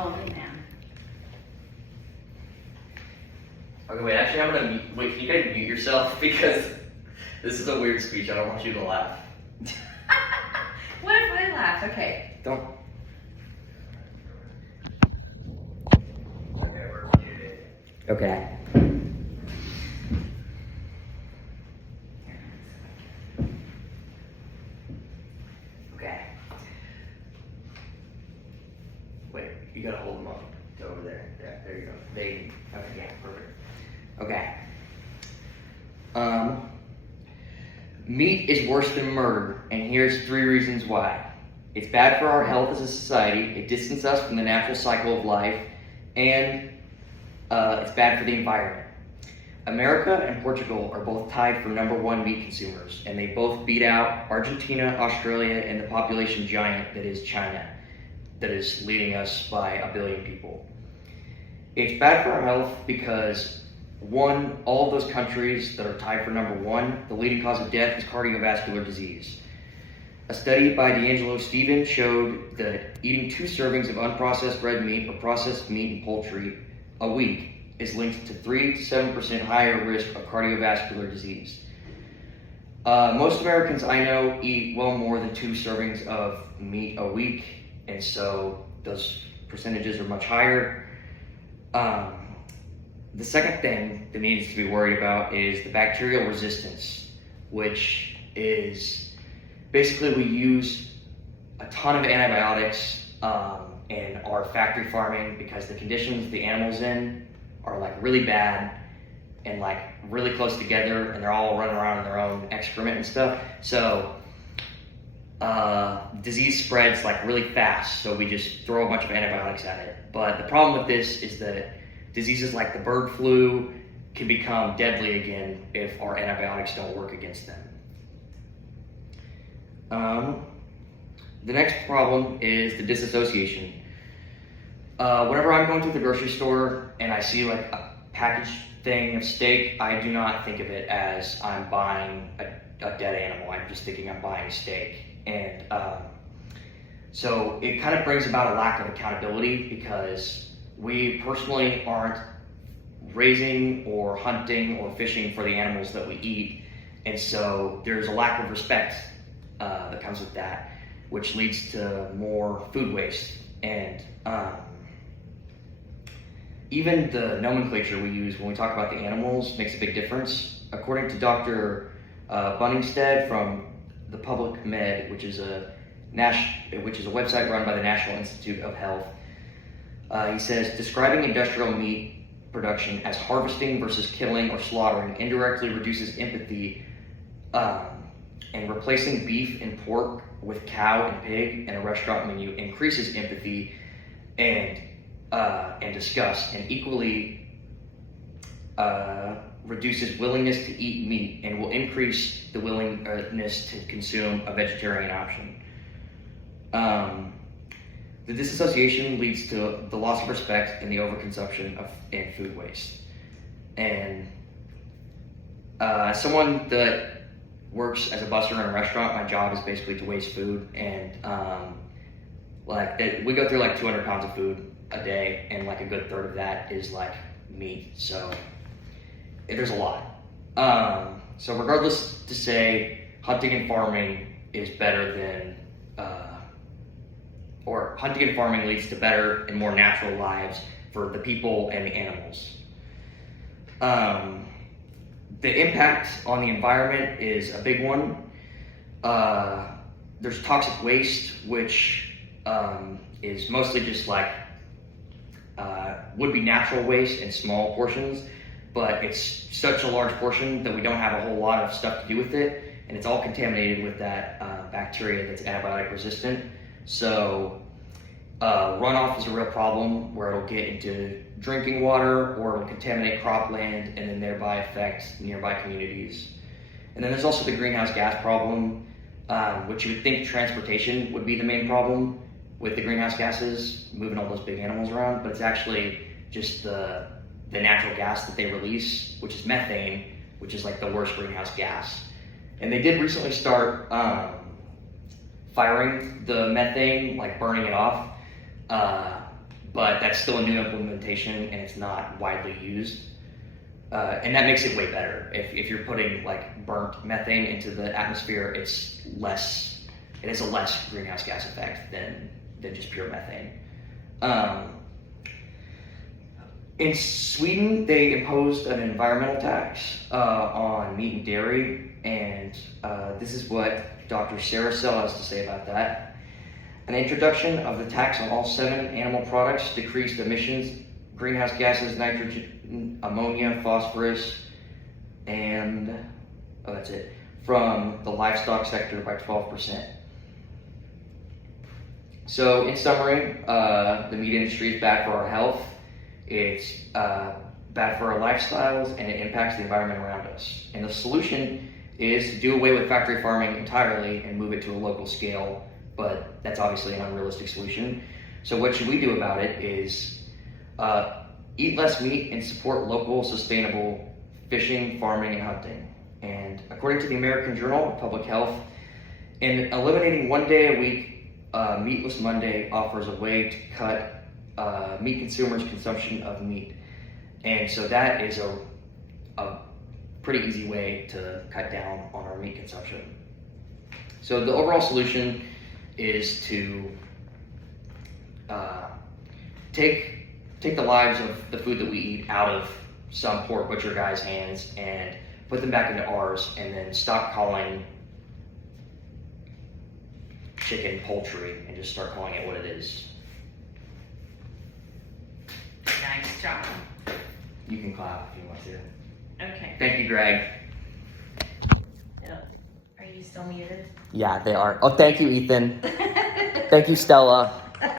intelligent man. Okay, wait, actually I'm gonna mute, wait, can you guys mute yourself? Because this is a weird speech, I don't want you to laugh. What if I laugh? Okay. Don't. Okay. Okay. Wait, you gotta hold them up to over there. Yeah, there you go. Okay, yeah, perfect. Okay. Meat is worse than murder, and here's 3 reasons why. It's bad for our health as a society, it distances us from the natural cycle of life, and it's bad for the environment. America and Portugal are both tied for #1 meat consumers, and they both beat out Argentina, Australia, and the population giant that is China, that is leading us by 1 billion people. It's bad for our health because, 1, all of those countries that are tied for #1, the leading cause of death is cardiovascular disease. A study by D'Angelo Stevens showed that eating 2 servings of unprocessed red meat or processed meat and poultry a week is linked to 3 to 7% higher risk of cardiovascular disease. Most Americans I know eat well more than 2 servings of meat a week, and so those percentages are much higher. The second thing that needs to be worried about is the bacterial resistance, which is basically we use a ton of antibiotics in our factory farming because the conditions the animals in are like really bad and like really close together, and they're all running around in their own excrement and stuff. So disease spreads like really fast, so we just throw a bunch of antibiotics at it. But the problem with this is that diseases like the bird flu can become deadly again if our antibiotics don't work against them. The next problem is the disassociation. Whenever I'm going to the grocery store and I see like a packaged thing of steak, I do not think of it as I'm buying a dead animal. I'm just thinking I'm buying steak. And so it kind of brings about a lack of accountability because we personally aren't raising or hunting or fishing for the animals that we eat. And so there's a lack of respect that comes with that, which leads to more food waste. And even the nomenclature we use when we talk about the animals makes a big difference. According to Dr. Bunningstead from the Public Med, which is a website run by the National Institute of Health, he says, describing industrial meat production as harvesting versus killing or slaughtering indirectly reduces empathy, and replacing beef and pork with cow and pig in a restaurant menu increases empathy and disgust, and equally reduces willingness to eat meat and will increase the willingness to consume a vegetarian option. The disassociation leads to the loss of respect and the overconsumption and food waste. And as someone that works as a busser in a restaurant, my job is basically to waste food, and we go through like 200 pounds of food a day, and like a good third of that is like meat. So there's a lot. So regardless to say, hunting and farming is better than, or hunting and farming leads to better and more natural lives for the people and the animals. The impact on the environment is a big one. There's toxic waste, which is mostly just like would be natural waste in small portions, but it's such a large portion that we don't have a whole lot of stuff to do with it, and it's all contaminated with that bacteria that's antibiotic resistant. So runoff is a real problem, where it'll get into drinking water, or it'll contaminate cropland and then thereby affect nearby communities. And then there's also the greenhouse gas problem, which you would think transportation would be the main problem with the greenhouse gases, moving all those big animals around, but it's actually just the natural gas that they release, which is methane, which is like the worst greenhouse gas. And they did recently start firing the methane, like burning it off, but that's still a new implementation and it's not widely used. And that makes it way better. If you're putting like burnt methane into the atmosphere, it has a less greenhouse gas effect than just pure methane. In Sweden, they imposed an environmental tax on meat and dairy, and this is what Dr. Sarah Sell has to say about that. An introduction of the tax on all 7 animal products decreased emissions, greenhouse gases, nitrogen, ammonia, phosphorus, and that's it, from the livestock sector by 12%. So in summary, the meat industry is bad for our health, it's bad for our lifestyles, and it impacts the environment around us. And the solution is to do away with factory farming entirely and move it to a local scale, but that's obviously an unrealistic solution. So what should we do about it is eat less meat and support local, sustainable fishing, farming, and hunting. And according to the American Journal of Public Health, in eliminating 1 day a week, Meatless Monday offers a way to cut meat consumers' consumption of meat. And so that is a pretty easy way to cut down on our meat consumption. So the overall solution is to take the lives of the food that we eat out of some poor butcher guy's hands and put them back into ours, and then stop calling chicken poultry and just start calling it what it is. Nice job. You can clap if you want to. Okay. Thank you, Greg. Are you still muted? Yeah, they are. Oh, thank you, Ethan. Thank you, Stella.